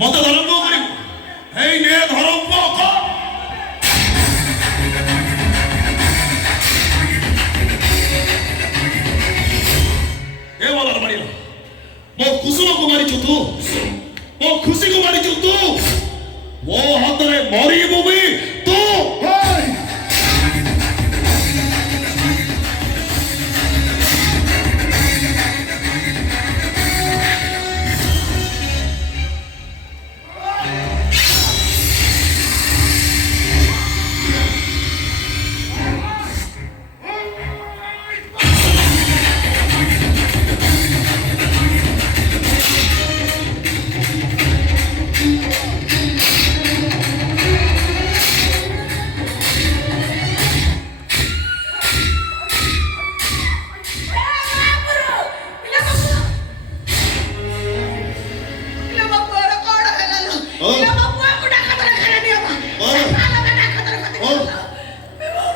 মতে ধরম্ভ করিব এই নে ধরম্ভ কর ଏ ମଲାର ମାରିଲ ମୋ କୁସୁମକୁ ମାରିଛୁ ତୁ ମୋ ଖୁସିକୁ ମାରିଛୁ ତୁ ମୋ ହାତରେ ମରିବୁ ବି ତୁ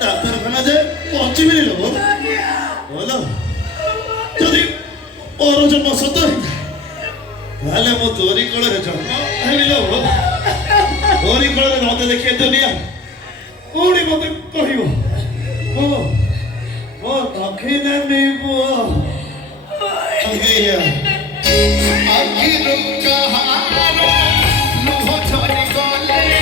ডাক্তারখানা যে পৌঁছি মিলিল বলো যদি ওর জন্ম সত্য তাহলে মো তোরি কোଳରେ জন্ମ ହେଲି ଲୋ তোরি কোଳରେ ମତେ ଦେଖେ ଦୁନିଆ କୋଉଠି ମତେ କହିବ ମୋ ରଖିନେବି ପୁଅ ଆଜ୍ଞା ଆଖିର କାହାର ଲୁହ ଝରି ଗଲେ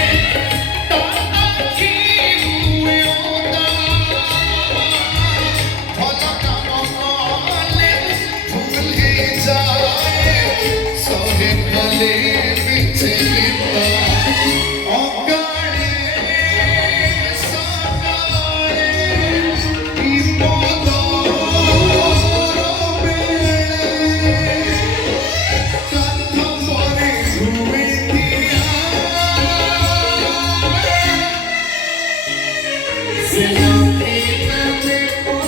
Take